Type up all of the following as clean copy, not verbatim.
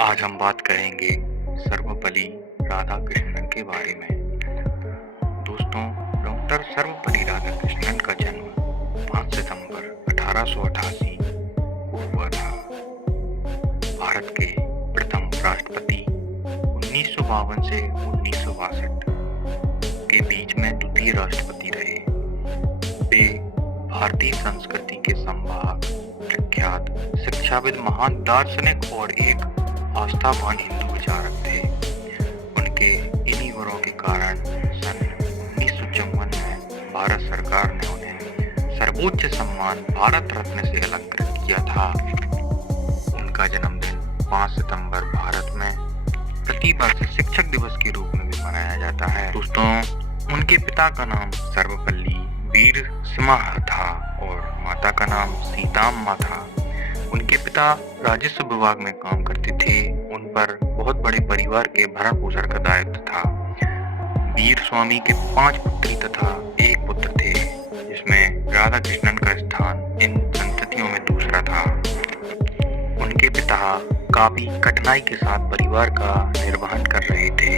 आज हम बात करेंगे सर्वपल्ली राधाकृष्णन के बारे में। दोस्तों, डॉक्टर सर्वपल्ली राधाकृष्णन का जन्म 5 सितंबर 1888 को हुआ था। भारत के प्रथम राष्ट्रपति 1952 से 1962 के बीच में द्वितीय राष्ट्रपति रहे। वे भारतीय संस्कृति के संवाहक, प्रख्यात शिक्षाविद, महान दार्शनिक और एक आस्थावान हिंदू विचारक थे। उनके इन्हीं गुणों के कारण सन 1954 में भारत सरकार ने उन्हें सर्वोच्च सम्मान भारत रत्न से अलंकृत किया था। उनका जन्मदिन 5 सितंबर भारत में प्रतिवर्ष शिक्षक दिवस के रूप में भी मनाया जाता है। दोस्तों, उनके पिता का नाम सर्वपल्ली वीर सिम्हा था और माता का नाम सीताम्मा था। उनके पिता राजस्व विभाग में काम करते थे। उन पर बहुत बड़े परिवार के भरण पोषण का दायित्व था। वीर स्वामी के 5 पुत्री तथा 1 पुत्र थे, जिसमें राधाकृष्णन का स्थान इन संततियों में दूसरा था। उनके पिता काफी कठिनाई के साथ परिवार का निर्वहन कर रहे थे।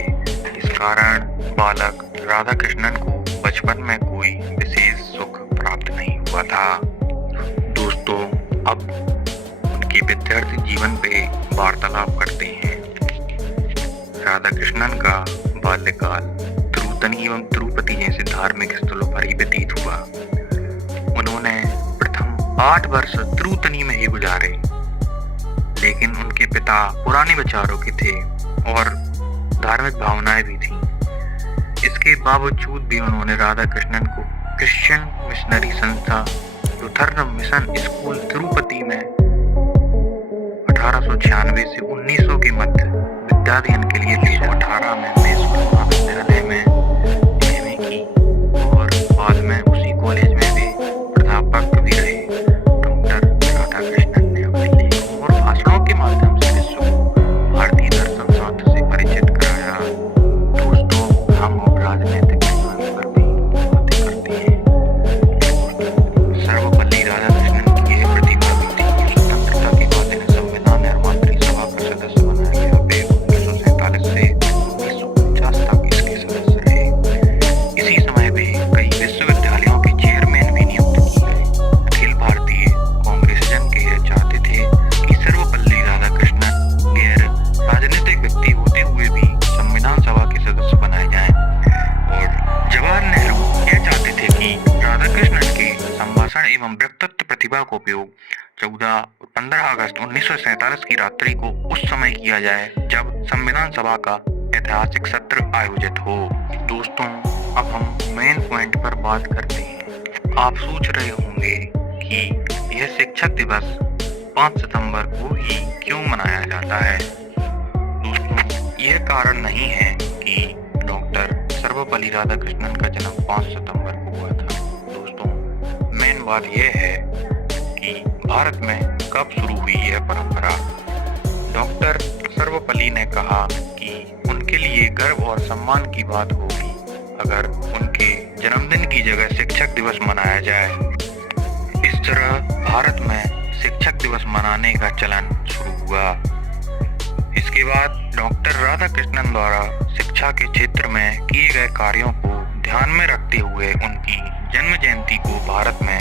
इस कारण बालक राधाकृष्णन को बचपन में कोई विशेष सुख प्राप्त नहीं हुआ था। दोस्तों, अब उनके विद्यार्थी जीवन पे वार्तालाप करते हैं। राधाकृष्णन का बाल्यकाल तिरुतनी एवं तिरुपति जैसे धार्मिक स्थलों पर ही व्यतीत हुआ। उन्होंने प्रथम 8 वर्ष तिरुतनी में ही गुजारे, लेकिन उनके पिता पुराने विचारों के थे और धार्मिक भावनाएं भी थीं। इसके बावजूद भी उन्होंने राधाकृष्णन को क्रिश्चियन मिशनरी संस्था लुथरन मिशन स्कूल तिरुपति में 1896 से 1900 के मध्य विद्याध्ययन के लिए 1918 में मैसूर महाविद्यालय में एमए की और बाद में उसी कॉलेज में भी प्राध्यापक भी रहे। डॉक्टर राधाकृष्णन ने अपने लेखों और भाषणों के माध्यम से विश्व को भारतीय दर्शन शास्त्र से परिचित कराया। दोस्तों, हम अब राजनीतिक विज्ञान पर भी बातें करते हैं। सर्वपल्ली राधाकृष्णन की यह प्रतिभा भी थी कि स्वतंत्रता के बाद इन्हें संविधान निर्माण सभा का सदस्य बनाया गया। वे 1947 से 1949 तक इसके सदस्य रहे। इसी समय वे कई विश्वविद्यालयों के चेयरमैन भी नियुक्त किए गए। अखिल भारतीय कांग्रेस जन के यह चाहते थे कि सर्वपल्ली राधाकृष्णन गैर राजनीतिक व्यक्ति होते हुए भी संविधान सभा के सदस्य बनाए जाएं, और जवाहरलाल नेहरू यह चाहते थे कि राधाकृष्णन के संभाषण एवं वक्तृत्व प्रतिभा का उपयोग 15 अगस्त 1947 की रात्रि को उस समय किया जाए जब संविधान सभा का ऐतिहासिक सत्र आयोजित हो। दोस्तों, अब हम मेन पॉइंट पर बात करते हैं। आप सोच रहे होंगे कि यह शिक्षक दिवस 5 सितंबर को ही क्यों मनाया जाता है। दोस्तों, यह कारण नहीं है कि डॉक्टर सर्वपल्ली राधाकृष्णन का जन्म 5 सितंबर को हुआ था। दोस्तों, मेन बात यह है कि भारत में कब शुरू हुई यह परंपरा। डॉक्टर सर्वपल्ली ने कहा कि उनके लिए गर्व और सम्मान की बात होगी अगर उनके जन्मदिन की जगह शिक्षक दिवस मनाया जाए। इस तरह भारत में शिक्षक दिवस मनाने का चलन शुरू हुआ। इसके बाद डॉक्टर राधाकृष्णन द्वारा शिक्षा के क्षेत्र में किए गए कार्यों को ध्यान में रखते हुए उनकी जन्म जयंती को भारत में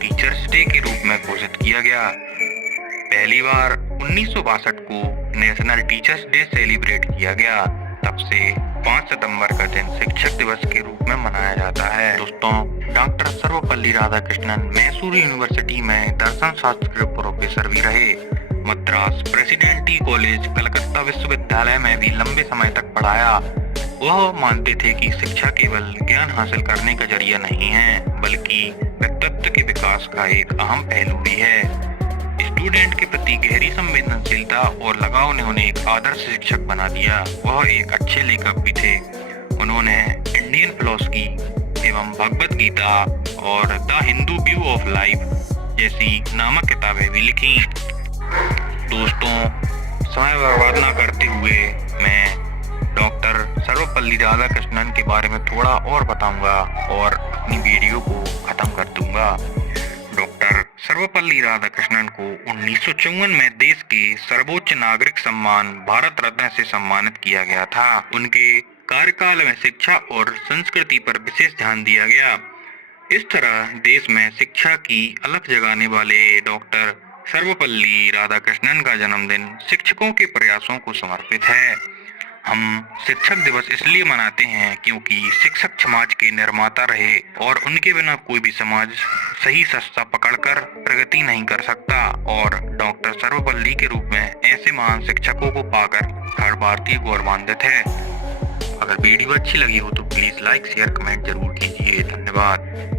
टीचर्स डे के रूप में घोषित किया गया। पहली बार 1962 को नेशनल टीचर्स डे सेलिब्रेट किया गया। तब से 5 सितंबर का दिन शिक्षक दिवस के रूप में मनाया जाता है। दोस्तों, डॉक्टर सर्वपल्ली राधाकृष्णन मैसूर यूनिवर्सिटी में दर्शन शास्त्र के प्रोफेसर भी रहे। मद्रास प्रेसिडेंटी कॉलेज, कलकत्ता विश्वविद्यालय में भी लंबे समय तक पढ़ाया। वह मानते थे कि शिक्षा केवल ज्ञान हासिल करने का जरिया नहीं है, बल्कि व्यक्तित्व के विकास का एक अहम पहलू भी है। स्टूडेंट के प्रति गहरी संवेदनशीलता और लगाव ने उन्हें एक आदर्श शिक्षक बना दिया। वह एक अच्छे लेखक भी थे। उन्होंने इंडियन फिलॉसफी एवं भगवत गीता और the Hindu view of life जैसी नामक किताबें भी लिखी। दोस्तों, समय बर्बाद न करते हुए मैं डॉक्टर सर्वपल्ली राधाकृष्णन के बारे में थोड़ा और बताऊंगा और अपनी वीडियो को खत्म कर दूंगा। डॉक्टर सर्वपल्ली राधाकृष्णन को 1954 में देश के सर्वोच्च नागरिक सम्मान भारत रत्न से सम्मानित किया गया था। उनके कार्यकाल में शिक्षा और संस्कृति पर विशेष ध्यान दिया गया। इस तरह देश में शिक्षा की अलख जगाने वाले डॉक्टर सर्वपल्ली राधाकृष्णन का जन्मदिन शिक्षकों के प्रयासों को समर्पित है। हम शिक्षक दिवस इसलिए मनाते हैं क्योंकि शिक्षक समाज के निर्माता रहे और उनके बिना कोई भी समाज सही रास्ता पकड़कर प्रगति नहीं कर सकता। और डॉक्टर सर्वपल्ली के रूप में ऐसे महान शिक्षकों को पाकर हर भारतीय गौरवान्वित है। अगर वीडियो अच्छी लगी हो तो प्लीज़ लाइक शेयर कमेंट जरूर कीजिए। धन्यवाद।